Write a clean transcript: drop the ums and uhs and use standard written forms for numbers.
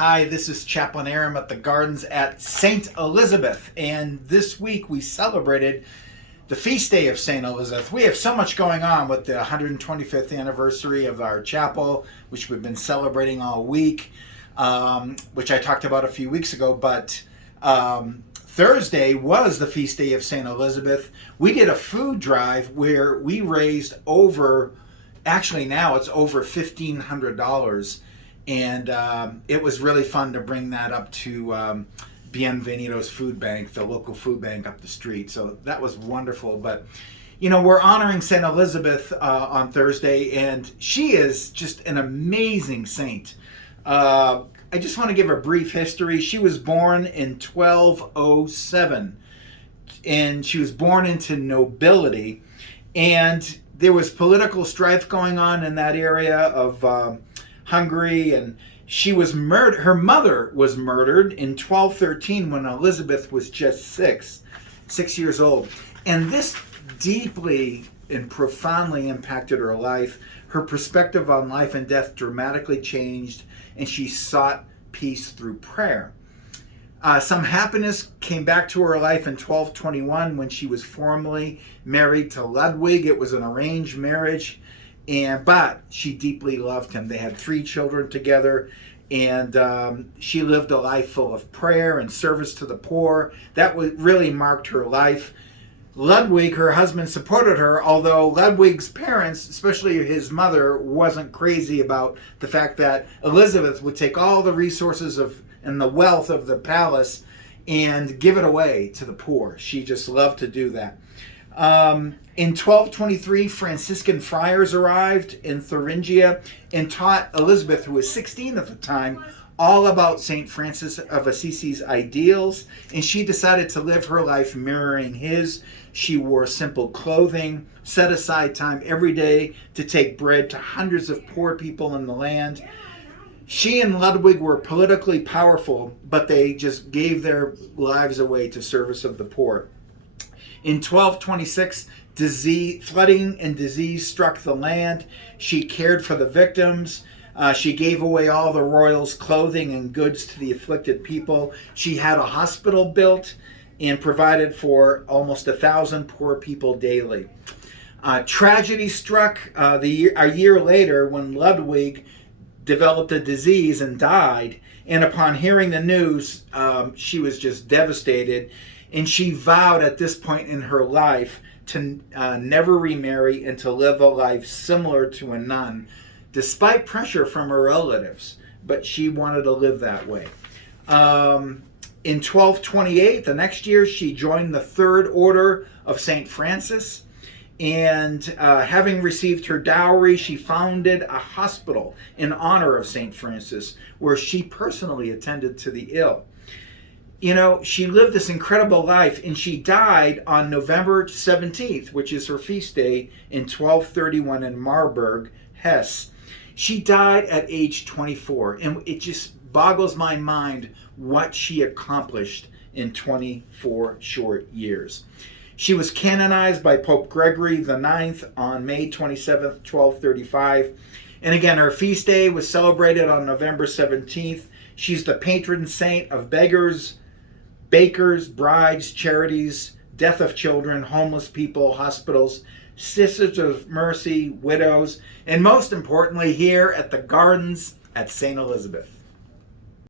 Hi, this is Chaplain Aram at the Gardens at St. Elizabeth, and this week we celebrated the feast day of St. Elizabeth. We have so much going on with the 125th anniversary of our chapel, which we've been celebrating all week, which I talked about a few weeks ago, but Thursday was the feast day of St. Elizabeth. We did a food drive where we raised now it's over $1,500. And it was really fun to bring that up to Bienvenido's Food Bank, the local food bank up the street. So that was wonderful. But, we're honoring St. Elizabeth on Thursday, and she is just an amazing saint. I just want to give a brief history. She was born in 1207, and she was born into nobility. And there was political strife going on in that area of Hungary, and she was murdered. Her mother was murdered in 1213 when Elizabeth was just six years old. And this deeply and profoundly impacted her life. Her perspective on life and death dramatically changed, and she sought peace through prayer. Some happiness came back to her life in 1221 when she was formally married to Ludwig. It was an arranged marriage. But she deeply loved him. They had 3 children together, and she lived a life full of prayer and service to the poor. That really marked her life. Ludwig, her husband, supported her, although Ludwig's parents, especially his mother, wasn't crazy about the fact that Elizabeth would take all the resources and the wealth of the palace and give it away to the poor. She just loved to do that. In 1223, Franciscan friars arrived in Thuringia and taught Elizabeth, who was 16 at the time, all about St. Francis of Assisi's ideals, and she decided to live her life mirroring his. She wore simple clothing, set aside time every day to take bread to hundreds of poor people in the land. She and Ludwig were politically powerful, but they just gave their lives away to service of the poor. In 1226, flooding and disease struck the land. She cared for the victims. She gave away all the royals' clothing and goods to the afflicted people. She had a hospital built and provided for almost 1,000 poor people daily. Tragedy struck a year later when Ludwig developed a disease and died. And upon hearing the news, she was just devastated. And she vowed at this point in her life to never remarry and to live a life similar to a nun, despite pressure from her relatives. But she wanted to live that way. In 1228, the next year, she joined the Third Order of St. Francis. And having received her dowry, she founded a hospital in honor of St. Francis, where she personally attended to the ill. She lived this incredible life, and she died on November 17th, which is her feast day, in 1231 in Marburg, Hesse. She died at age 24, and it just boggles my mind what she accomplished in 24 short years. She was canonized by Pope Gregory IX on May 27th, 1235. And again, her feast day was celebrated on November 17th. She's the patron saint of beggars, bakers, brides, charities, death of children, homeless people, hospitals, Sisters of Mercy, widows, and most importantly, here at the Gardens at St. Elizabeth.